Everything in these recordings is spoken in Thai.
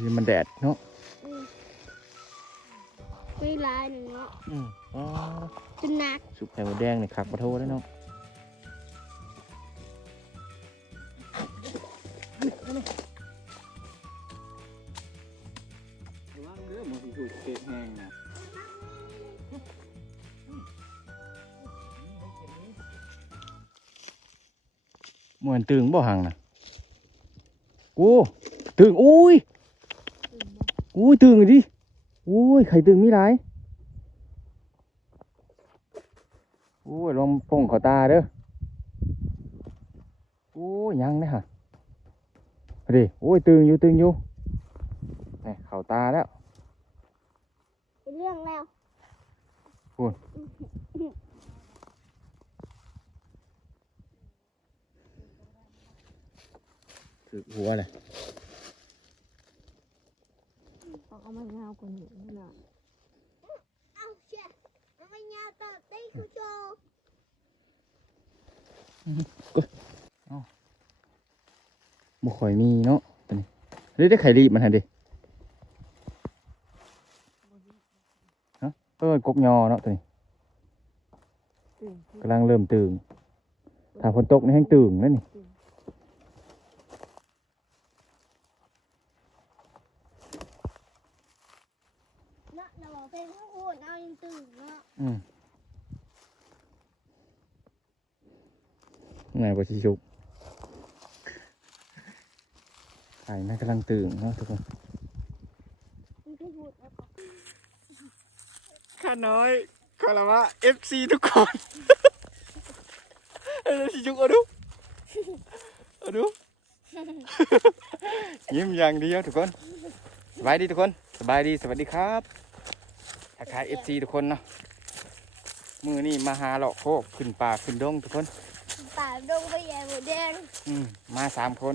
ที่มันแดดเนาะอืมไม่ลายหนึ่งเนาะอืมอ๋อจนหนักสุกไข่หมูแดงนี่คักมาโทษแล้วเนาะระวังเด้อมันสิถูกเตะแห้งนะเหมือนตึงบ่หังนะโอ้ตึงอุ้ย อุ้ยตึงดิอุ้ยไข่ตึงมีหลายโอ้ยลองป่งเขาตาเด้อโอ้ยยังนะฮะเอาดิโอ้ยตึงอยู่ตึงอยู่นี่เขาตาแล้วเป็นเรื่องแล้วถือหัวเลย เอาเอามาเงากว่านี้หน่อยเอาเชี่ยเอามาเงาต่อตีกูโจบ่ค่อยมีเนาะตัวนี้เฮ้ยได้ไข่รีบมันฮะดิฮะเออกกยอเนาะตัวนี้กำลังเริ่มตึงถ้าฝนตกนี่แห้งตึงนั่นนี่เน เราบอกเป็นข้าวโพดเอายังตื่นเนาะอืมไหนบ่ชิชุกไข่น่ากำลังตื่นเนาะทุกคนมันคือพูดแล้วก็ข้าน้อยขอละว่า FC ทุกคนเอ้ยสิจุกเอาดูเอาดู ยิ้มอย่างเดียวทุกคน สบายดีทุกคน สบายดี สวัสดีครับ ทักทายเอฟซีทุกคนเนาะมือนี่มาหาเลาะโคกขึ้นป่าขึ้นดงทุกคนป่าดงไปใหญ่หมดแดงอืมมาสามคน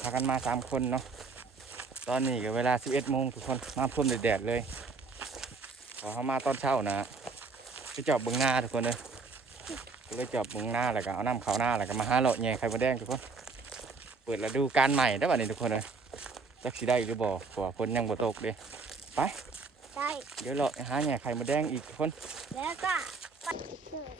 พากันมาสามคนเนาะตอนนี้ก็เวลาสิบเอ็ดโมงทุกคนมาพ่มแดดๆเลยพอเขามาตอนเช้านะไปจอบเบื้องหน้าทุกคนเลยก็ไปจอบเบื้องหน้าแล้วก็เอาน้ำเขาหน้าแล้วก็มาหาเลาะแหน่ไข่มดแดงทุกคนเปิดฤดูการใหม่ได้ป่ะนี่ทุกคนเลยจักสิได้หรือบ่เพราะว่าฝนยังบ่ตกเด้ ใช่เดี๋ยวเราหาแหน่ไข่มดแดงอีกคน แล้วก็ปัดเกิด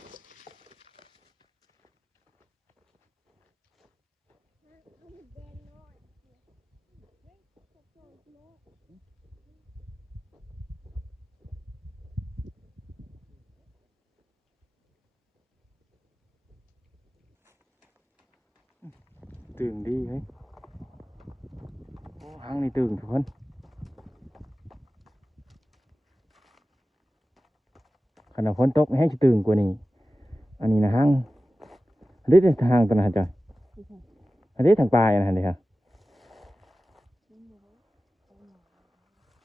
ตื่นดีเฮ้ยโอ้หางนี่ตื่นทุกคน ขณะฝนตกให้สิตื่นกว่านี้ อันนี้นะหางอันนี้ทางตนั้นจ้ะอันนี้ทางปลายนะฮะนี่ครับ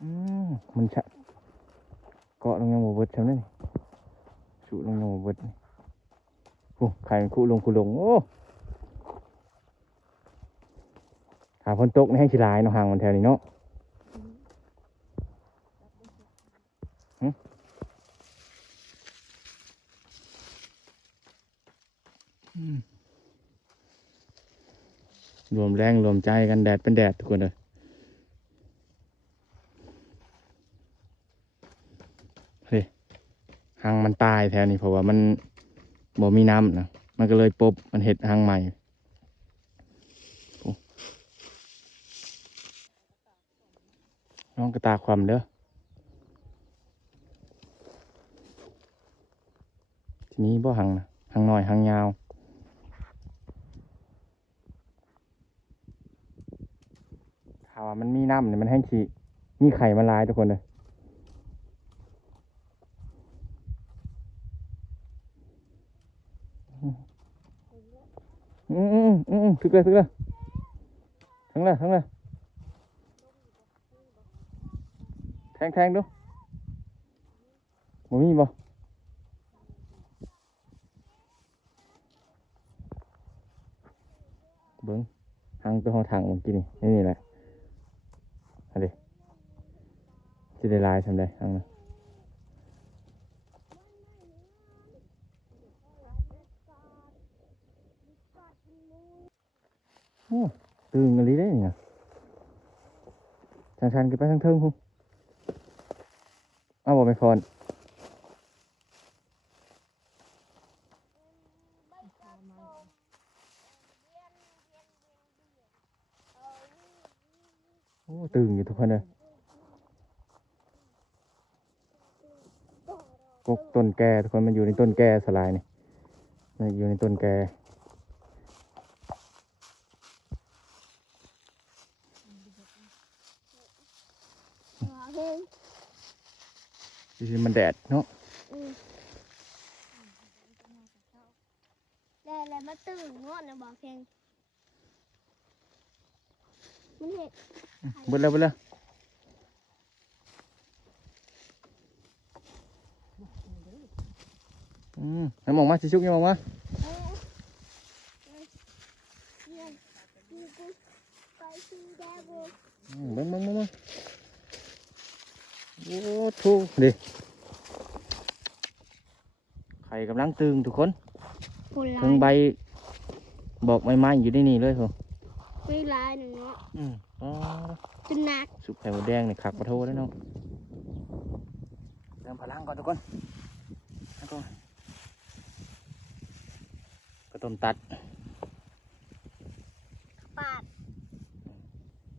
อืมมันชะเกาะลงยังบ่เบิดใช่ไหมสูลงยังบ่เบิดโอ้ไข่มันคุลงคุลงโอ้หาฝนตกในี่ให้ชิลายเนาะห่างมันแถวนี้เนาะหึอืม รวมแรงรวมใจกันแดดเป็นแดดทุกคนเลยเฮ้ยหางมันตายแถวนี้เพราะว่ามันบ่มีน้ำนะมันก็เลยปบมันเห็ดหางใหม่น้องกระตาความเด้อทีนี้บ่หังนะหังหน่อยหังยาว ถ้าว่ามันมีน้ำเนี่ยมันแห้งขี้มีไข่มาลายทุกคนเลยอืมอืมอืมอืมถึกเลยถึกเลยทั้งเลยทั้งเลยแทงแทงดูบ่มีบ่เบิ้งหางตัวหอถังเมื่อกี้นี่นี่นี่แหละ อันนี้จะได้ลายทำได้ทั้งนั้นโอ้ตึงอะไรได้ยังไงชันชันกันไปทางเทิงคุณเอาบอกไม่อนอ้ตึงอยู่ทุกคนเลยกก ต้นแก่ทุกคนมันอยู่ในต้นแก่สลายนี่มันอยู่ในต้นแก่เพลงที่มันแดดเนาะได้แล้วมาตื่นงอนนะบอกเพลงมันเห็นเบิดแล้วเบิดแล้ว อืมให้มองมาชิชุกยังมองมาเอ๊ะเยี่ยมมีกูไปชิงแก้วกูอืมเบิ้งเบิ้งเบิ้งเบิ้งโอ้ทูดิไข่กำลังตึงทุกคนคนลาทั้งยใบบอกไม้ๆอยู่ในนี่เลยเหรอไม่ลายหนึ่งเนาะอืมอ๋อจนหนักสุกไข่หมูแดงนี่ขักขอโทษแล้วเนาะเติมพลังก่อนทุกคนแล้วก็ก็ ต้มตัดปาด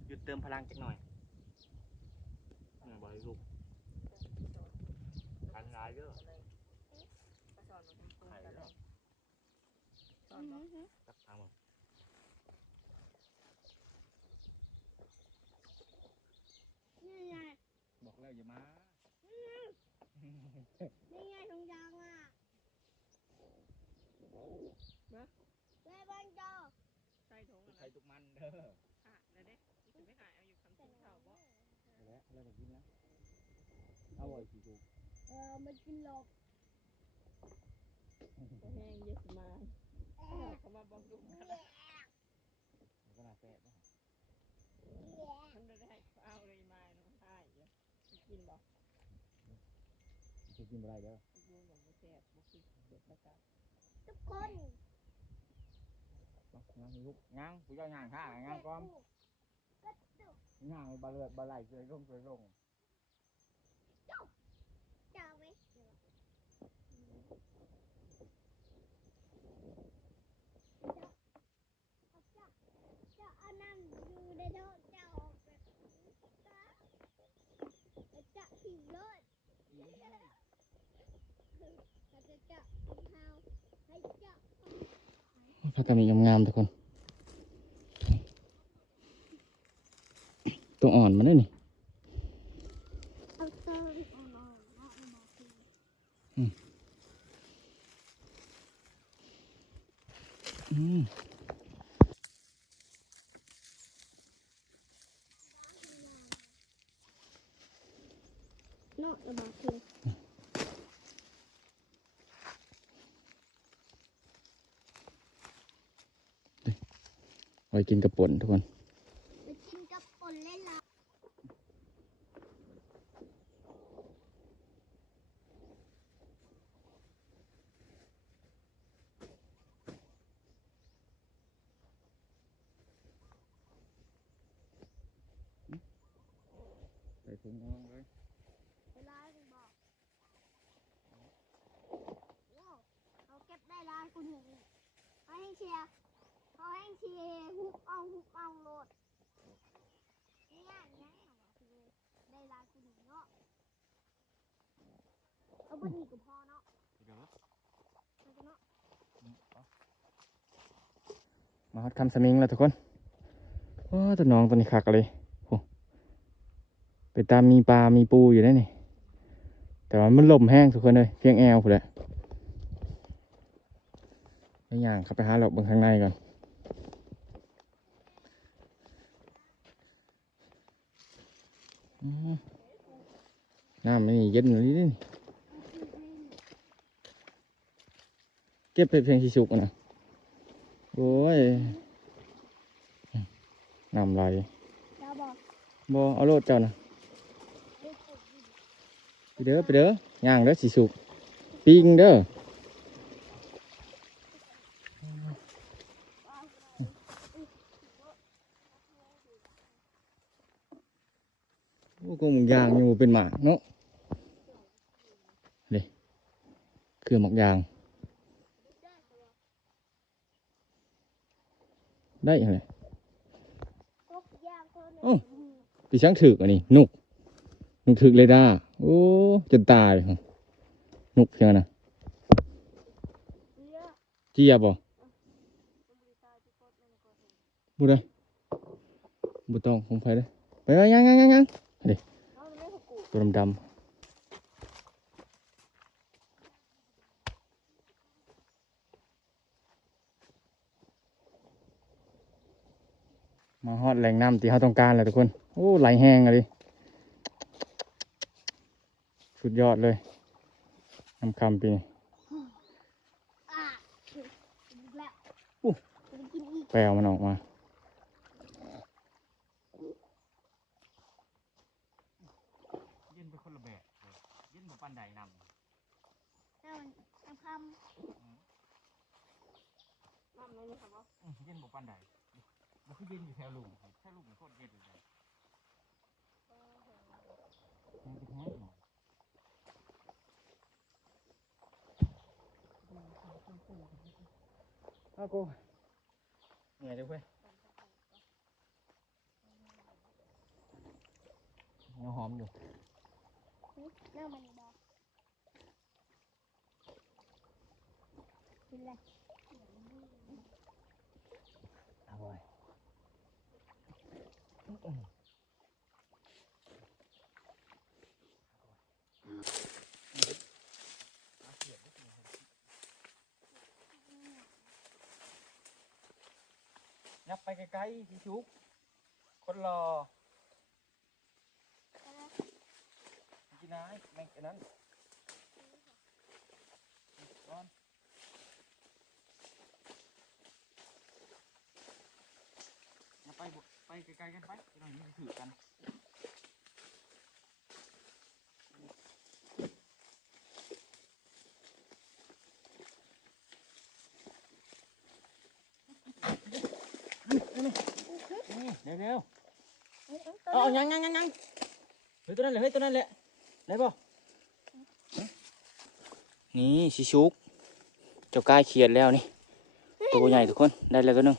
หยุดเติมพลังจักหน่อยอืมบ่อยลูกขันหลายเด้อไข่เด้อสักทางบ่ นี่ไง บอกแล้วอย่ามา นี่ไงทงยางอะได้บ้านเจ้า ใส่ ถุกมันเด้ออะแล้วเด้จะไปขายเอาอยู่คำพูดเขาวบ่แล้วแล้วก็กินแล้วเอาไว้สิลูกเออไมากินหลอกก็แห้งเยอะมาเขามาบอกลุงนะมันก็น่าแซ่บนะมันไม่ได้เอาเลยมาน้องทายเยอะกินบ่จะกินอะไรเด้อยูหนุ่มบ่แซ่บบ่คือเด็ดประกาศทุกคน ลูกงั้งผู้เจ้าย่างข้างั้งก้อมก็ตุกย่างบะเลือดบะไหลเคยลงเคยลงเจ้าไหมเจ้าเจ้าเอาน้ำอยู่ในท้องเจ้าออกแบบจ้าเจ้าหิวเลยเราจะเจ้าเฮาให้เจ้าพักกันมีงามๆทุกคน ตัวอ่อนมาด้นี่เอาเติมเอาหน่อยเอาหน่อยอืมเนาะระบาดคือไว้กินกระป่นทุกคน นกับปนเล่นละใส่ถุงน้องเลยเวลาถึงบอกว้าวเขาเก็บได้ลายคุณหนึ่งเขาให้เชียร์เขาให้เชียร์ฮุกเอาฮุกเอาโหลดนี่ง่ายง่ายเหรอคือได้ลายคุณหนึ่งเนาะ เอาบนนี้ก็พอเนาะเดี๋ยวแล้วก็เนาะมาฮอดคำสมิงแล้วทุกคนโอ้ตัวน้องตัวนี้คักเลยโอ้ไปตามมีปลา มีปูอยู่ได้นี่ แต่ว่ามันลมแห้งทุกคนเลยเพียงแอวผู้นแหละไม่ย่างเข้าไปหาหลบเบิ่งข้างในก่อนอืมน้ำไม่เย็นเลยนี่ เก็บไปเพียงที่สุกนะโอ้ยน้ำไหลบ่เอาโลดเจ้านะไปเด้อไปเด้อย่างเด้อสิสุกปิงเด้อโอ้กงหมกยางอยังบ่เป็นหมากเนาะเด้เครือหมกยาง ได้อะไรกบย่างคนหนึ่งอ้าวพี่ช้างถึกอันนี้นุกนุกถึกเลยด้าโอ้จนตายเลยนุกเพียงนะเยอะเจียบบ่บุได้บุต้องผมไปเลยไปไปยังยังยังยังเด็เอาไม่ถูกกูตัวดำๆ มาฮอดแหล่งน้ำที่เขาต้องการเลยทุกคน โอ้ไหลแห้งอะดิสุดยอดเลยน้ำคำปีนี้อะอีกแล้วอู้จะไปกินอีกแปลมันออกมาเย็นไปคนละแบบเย็นแบบปันใดนำแล้วมันน้ำคเย็นแบบปันใดมัน คือเย็นอยู่แถวลุงแถวลุงโคตรเย็นเลยมันจะแห้งหน่อยเอากูเนี่ยเดี๋ยวเว้ยยังหอมอยู่ำน้ำมันบอกกินเลย อร่อยยับ ไปไกลๆพี่ชุก คนรอกินน้ำแมงอันนั้นก่อนอย่าไปไปไกลๆกันไปจะหน่อยนี้ถือกัน นี่ เร็วเร็วเฮ้ยๆเอาเอายังยังยังยังเฮ้ยตัวนั้นเลยเฮ้ยตัวนั้นแหละได้ป่นี่ชิชุกเจ้ากายเขียดแล้วนี่ตัวใหญ่ทุกคนได้แล้วตัวหนึง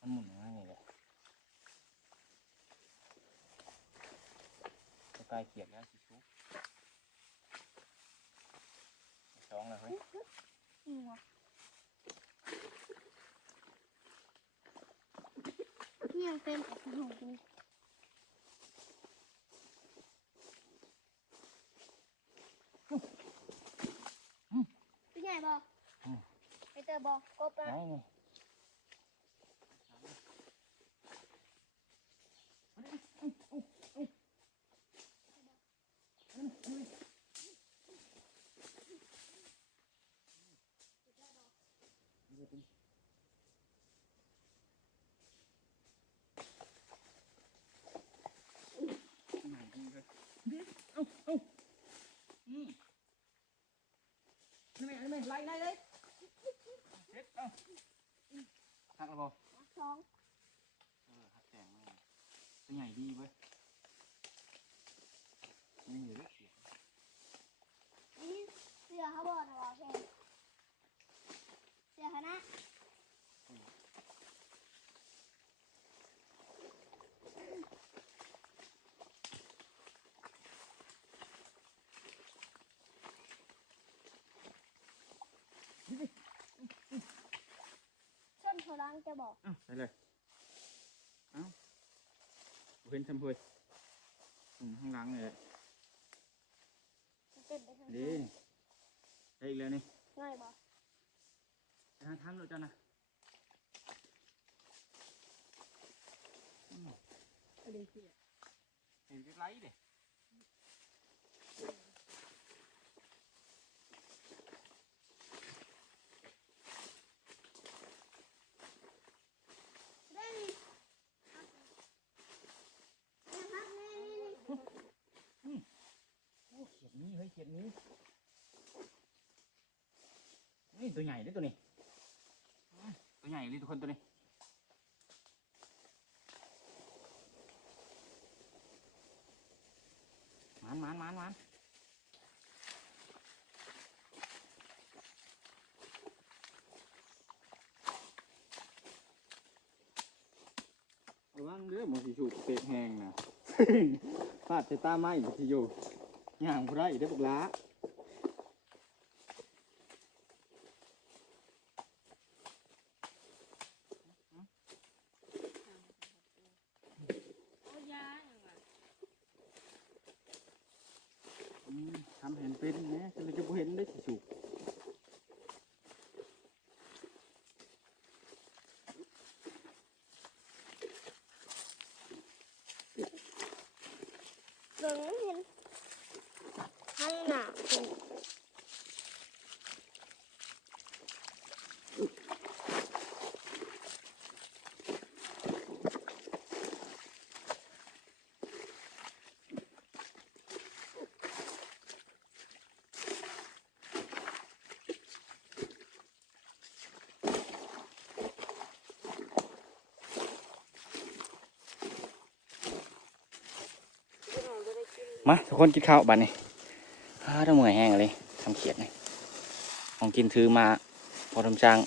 มันหมุนมาอย่างนี้แหละเจ้ากายเขียดแล้วชิชุกสองแล้วเฮ้ย นี่วะนี่ยังเป็นของกูเป็นไงบอก ไปเจอบอกกบไหนอะ นี่นี่ไม่ไม่ไล่ไล่เลยเฮ็ดเอ้าหักแล้วบ่ สอง เออหักแตงมาตัวใหญ่ดีเว้ยนี่อยู่ด้วย นี่เสือเขาบอกนะว่าแกเสือคณะ ส้นโซลังจะบอกอ้าวไปเลยเอ้าบ่เห็นชมพูยอืมข้างหลังเลยเต้นไปทางดีได้อีกแล้วนี่ง่ายบอกทางทางเลยจ้านะอะไรเสียเห็นไกลๆเด้ได้นี่นะครับนี่นี่นี่ โอ้เขียดนี้เฮ้ยเขียดนี้นี่ตัวใหญ่เด้อตัวนี้อะตัวใหญ่เลยทุกคนตัวนี้มันมันมันระวังเด้อมันสิถูกเตะแหงนะ ฟาดใส่ตาไม้สิอยู่ ย่างบ่ได้เด้อบักหลาโอ้ยาอย่างว่ะอืมทำเห็นเป็นแหมจะเลยจะบ่เห็นได้สิถูกเบิ่งไม่เห็น ข้างหน้าคุณมาทุกคนกินข้าวบัดนี้ อ้าถ้าเมื่อยแห้งเลยทำเขียดนี่ของกินถือมาพอทำช่าง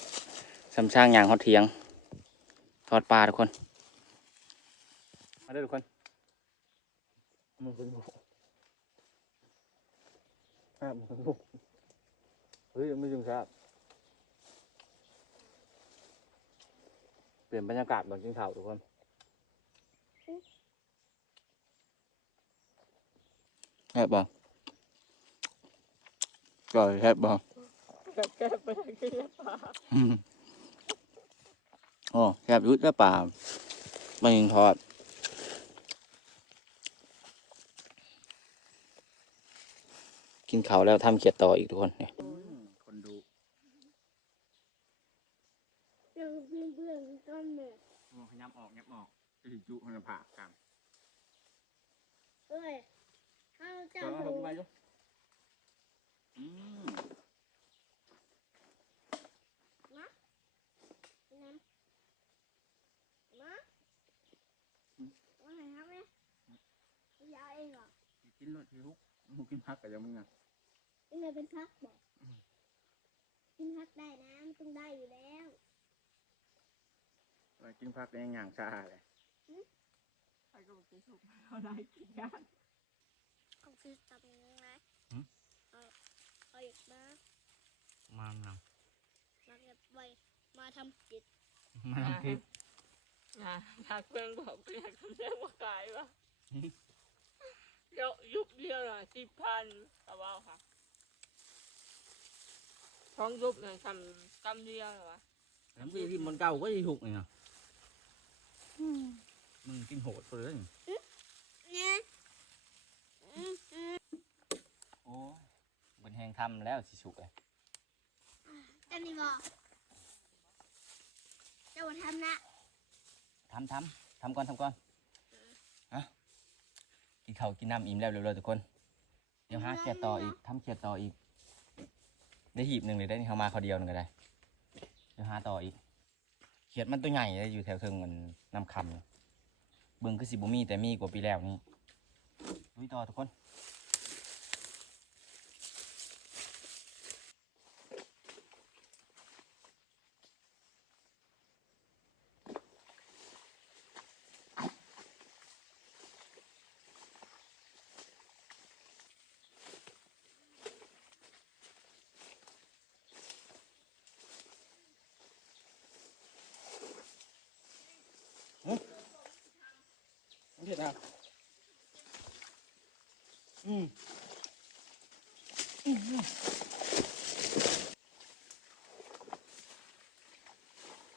ทำช่างอย่างเขาเทียง ทอดปลาทุกคน มาเด้อทุกคนมึงเป็นบุครับมึงเป็นบุเฮ้ยไม่จึงครับเปลี่ยนบรรยากาศบนกินข้าวทุกคนแซ่บบ่ก่อ ก็แคบบ่แบบแก้ไปกินปลาอืมโอ้แซ่บยุ่แล้วป่าไม่ยิงทอดกินเขาแล้วทำเขียดต่ออีกทุกคนเนี่ยคนดู ยังเบื่อเบื่อต้นเนี่ย ขยับออกยับออกจะหิจุมันผ่ากัน เอ้ยข้าวเจ้า เอา ถู ไปจุอืม น้ำมาว่าไงครับเนี่ยยายเองเหรอ กินรสที่ฮุกมึงกินพักกับยังมึงอะ นี่ เลยเป็นพักบอกกินพักได้นะมันต้องได้อยู่แล้วไปกินพักได้อย่างชาเลยใครก็บอกจะสุกเอาได้กินยากเอาคือทำยังไงเอาเอาอีกมามันนะมาเก็บไว้มาทำกิจมันทิพย์อะอยากเพื่อนบอกเพื่อนเขาเรียกว่าขายวะเดี๋ยวยุบเดียวหน่อยสิบพันกระเป๋าค่ะ ท้องยุบหน่อยคำกำเดียวเหรอวะแล้วพี่ที่มันเก่าก็จะถูกเนี่ยมึงกินโหดเลยเนี่ยอืมอืมโอ้บนแหงทำแล้วสิสุกเลยอันนี้บอกเจ้าทำนะทำทำทำก่อนทำก่อนฮะกินข้าวกินน้ำอิ่มแล้วเร็วๆทุกคน เดี๋ยวหาเขียดต่ออีกทำเขียดต่ออีก ได้หีบหนึ่งเลยได้นี่เขามาเขาเดียวหนึ่งก็ได้เดี๋ยวหาต่ออีกเขียดมันตัวใหญ่เลยอยู่แถวเทิงมันนำคำเนี่ยเบิ่งคือสิบุมีแต่มีกว่าปีแล้วนี่ลุยต่อทุกคน เห็ดอะอืม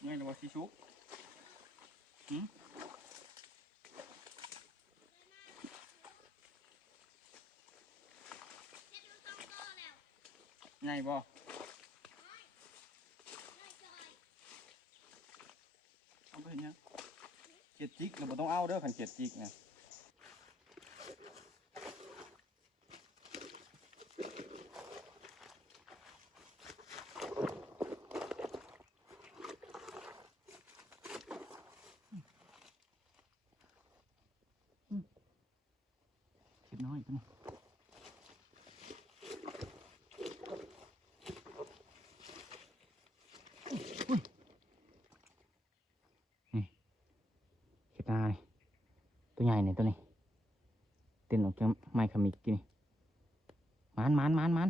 ง่ายนะว่า ชิชุกอืมไงบ่เอาไปเห็นยังเจ็ดจิกเราต้องเอาเด้อขันเจ็ดจิกเนี่ยตัวนี้ ตัวใหญ่เนี่ยตัวนี้เต้นออกจากไม้ขมิกกินนี่มันมันมันมัน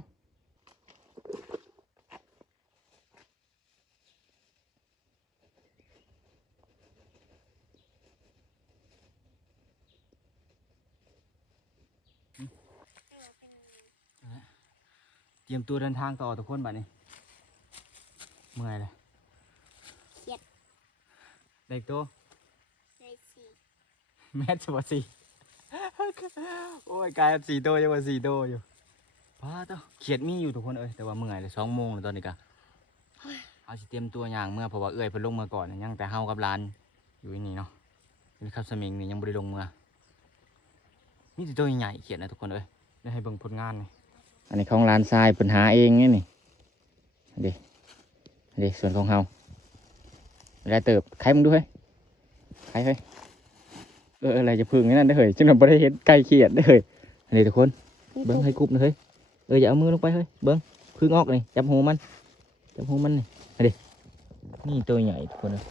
เต รียมตัวเดินทางต่อทุกคนบัดนี้ เมื่อยเลยเครียด เด็กตัวเลยสิแมทสวัสดีโอ้ยกลายเป็นสี่ตัวยังว่าสี่ตัวอยู่ป้าเต้าเขียดมีอยู่ทุกคนเอ้ยแต่ว่าเมื่อยเลยสองโมงแล้วตอนนี้กะเอาสิเตรียมตัวอย่างเมื่อเพราะว่าเอ้อยเพิ่นลงเมื่อก่อนนะยังแต่เฮากับร้านอยู่ที่นี่เนาะเป็นข้าวสมิงนี่ยังบ่ได้ลงเมื่อมีแต่ตัวใหญ่ๆเขียดนะทุกคนเอ้ยได้ให้เบิ่งผลงานนี่ อันนี้ของร้านทรายเพิ่นหาเองไงนี่เด็เด็ส่วนของเฮาเวลาเติบใครมึงดูเฮ้ยใครเฮ้ยเอออะไรจะพึ่งไอ้นั่นได้อเฮ้ยจังหวะประเห็นไก่เขียดได้อเฮ้ยอันนี้ทุกคนเบิ้งให้กรุบนะเฮ้ยเอออย่าเอามือลงไปเฮ้ยเบิ้งพึ่งออกนี่จับหูมันจับหูมันนี่อันนี้นี่ตัวใหญ่ทุกคนเลย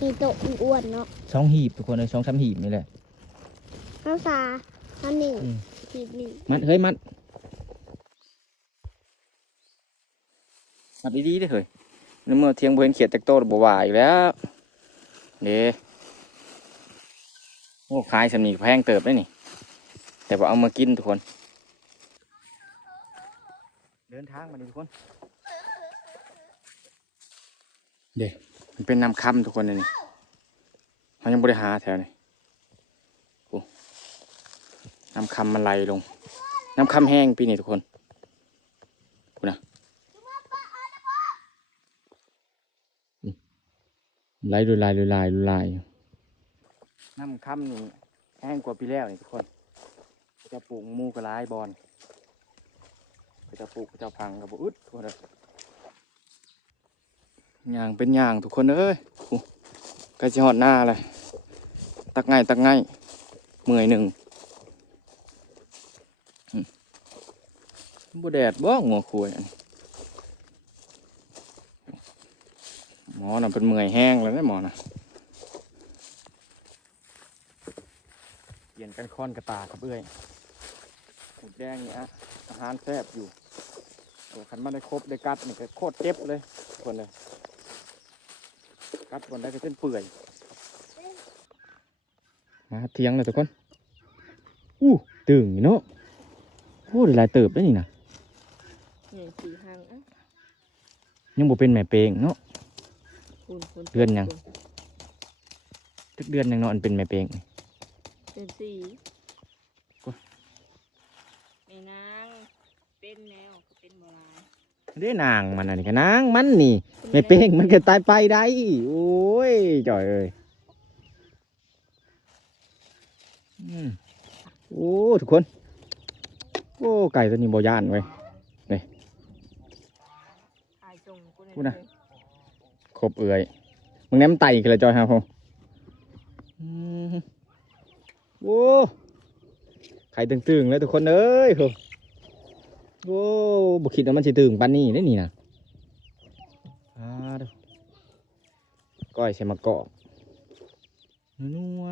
มีโตะอ้วนๆเนาะสองหีบทุกคนเลยสองสามหีบนี่แหละข้าวสาข้าวหนึ่ง อืมทีหนึ่งมัดเฮ้ยมัดมัดดีๆได้อเฮ้ยในเมื่อเทียงบ่เห็นเขียดแตกโตบ่ว่าอยู่แล้วเด้โอ้ขายสำนีแพงเติบได้นี่ แต่ว่าเอามากินทุกคน เดินทางมาดิทุกคน เด็มันเป็นน้ำค่ำทุกคนเลยนี่เขายังบริหาแถวนี่โอ้ น้ำคำมันไหลลง น้ำคำแห้งปีนี้ทุกคนกูนะไหลดูลายดูลายดูลายน้ำคำนี่แห้งกว่าปีแล้วนี่ทุกคนจะปลูกมูกระลายบอลจะปลูกจะพังกับอึดทุกคนเลยย่างเป็นย่างทุกคนเอ้ยใกล้จะหอดหน้าเลย ตักไงตักไงเมื่อยหนึ่งอืม บ่แดดบ่งัวคุยอันนี้หมอน่ะเป็นเมื่อยแห้งแล้วนะหมอน่ะเปลี่ยนกันค้อนกระตาครับเอ้ยหมูแดงเนี่ยอาหารแซ่บอยู่โอ้ขันมาได้ครบได้กัดนี่ก็โคตรเจ็บเลยทุกคนเลยกัดวันได้ก็เส้นเปื่อยมาเทียงเลยทุกคนอู้ตึงอยู่เนาะโอ้ได้หลายเติบได้วนี่นะ เนี่ยสี่หางอะยังบ่เป็นแม่เปงเนาะคุณคุณเดือนยัง ทุกเดือนยังเนาะอันเป็นแม่เปงนี่เดือนสี่โอ้ยไอ้นางเป็นแนวเป็นโบราณเด้นางมันอันนี้ก็นางมันนี่แม่เปงมันก็ตายไปได้โอ้ยจ่อยเอ้ยอืมโอ้ทุกคน โอ้ไก่ตัวนี้บ่ย่านเว้ย อายส่งกู พูดนะครบเอื่อยมึงแนมนไต่กันเลยจอยฮะพงอืมโอ้ไข่ตึงๆเลยทุกคนเอ้ยโหโอ้บุคิดว่ามันสิตึงปานนี้ได้นี่นะอ่าเด้อก้อยใส่มะกอกนัว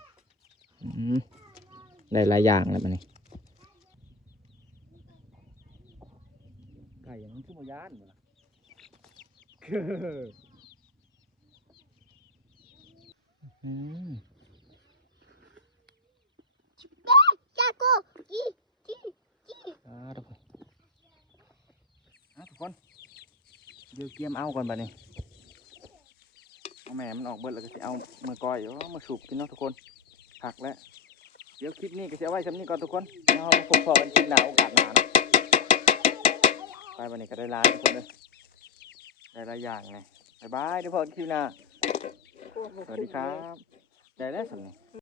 ๆอืมได้หลายอย่างแล้วมันนี่ไก่ยังคือบ่ย่านบ่ล่ะอืม จาก้อีจีจีอ่าทุกคนอะทุกคนเดี๋ยวเกียมเอาก่อนบัดนี้เอาแม่มันออกเบิดแล้วก็สิเอามือก้อยเอามาสูบกินเนาะทุกคนผักแล้วเดี๋ยวคลิปนี้ก็จะไว้สำนี้ก่อนทุกคนแล้วเราพบกันคลิปหน้าโอกาสหน้าเนาะไปวันนี้ก็ได้หลายทุกคนเลย ได้หลายอย่างไงบ๊ายบายเดี๋ยวพบกันคลิปหน้ากูบ่สวัสดีครับ ได้แล้วสำนี้